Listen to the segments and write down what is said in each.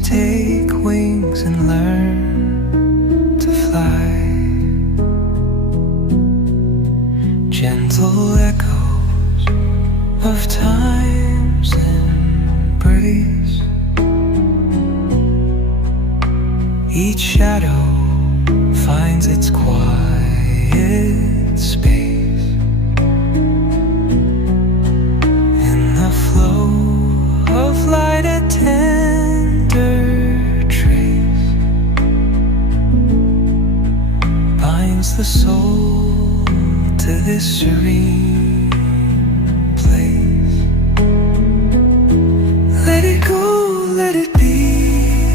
dreams take wings and learn to fly. Gentle echoes of time's embrace. Each shadow finds its quiet space in the flow of light, a tender trace binds the soul to this serene place. Let it go, let it be,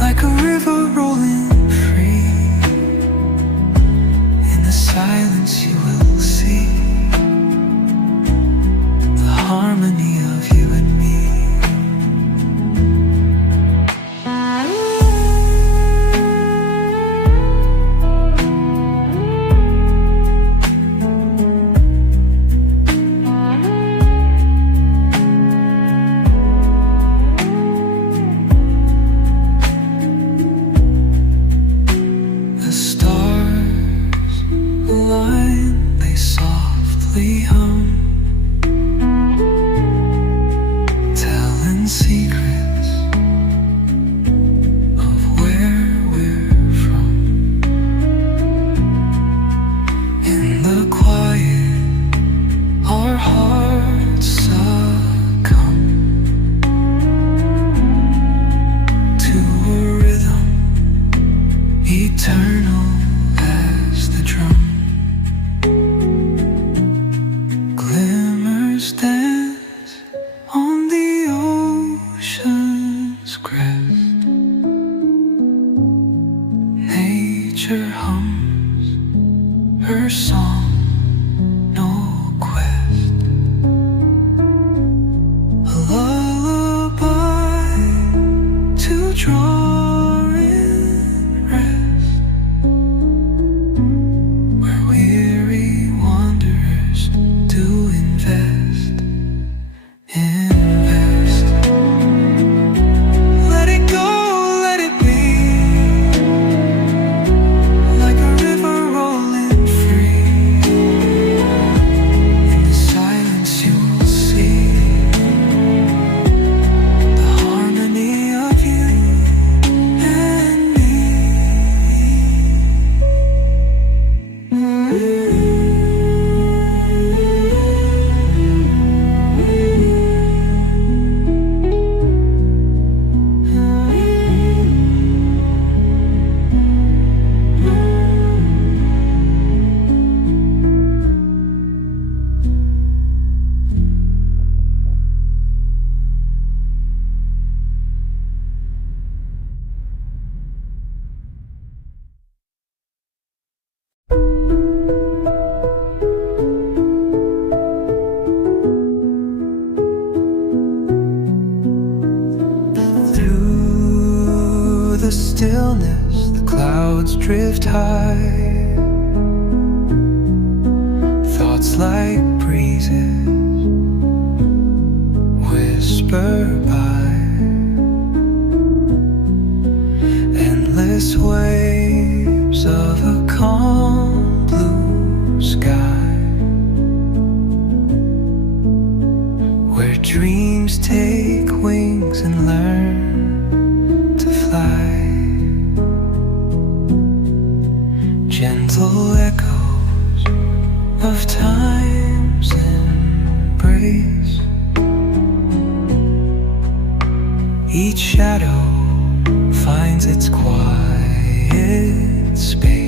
like a river rolling free. In the silence you will see the harmony of you and me. The stars align, they softly hum, telling secrets of where we're from. In the quiet, our hearts succumb to a rhythm eternal as the drum. Glimmers dance on the ocean's crest. Nature hums her song, no quest. A lullaby to draw in rest, where weary wanderers do invest. Let it go, let it be, like a river rolling free. In the silence you will see the harmony of you and me. Through the stillness, the clouds drift high. Thoughts like breezes whisper by. Endless waves of a calm blue sky, where dreams take wings and learn to fly. Gentle echoes of time's embrace. Each shadow finds its quiet space.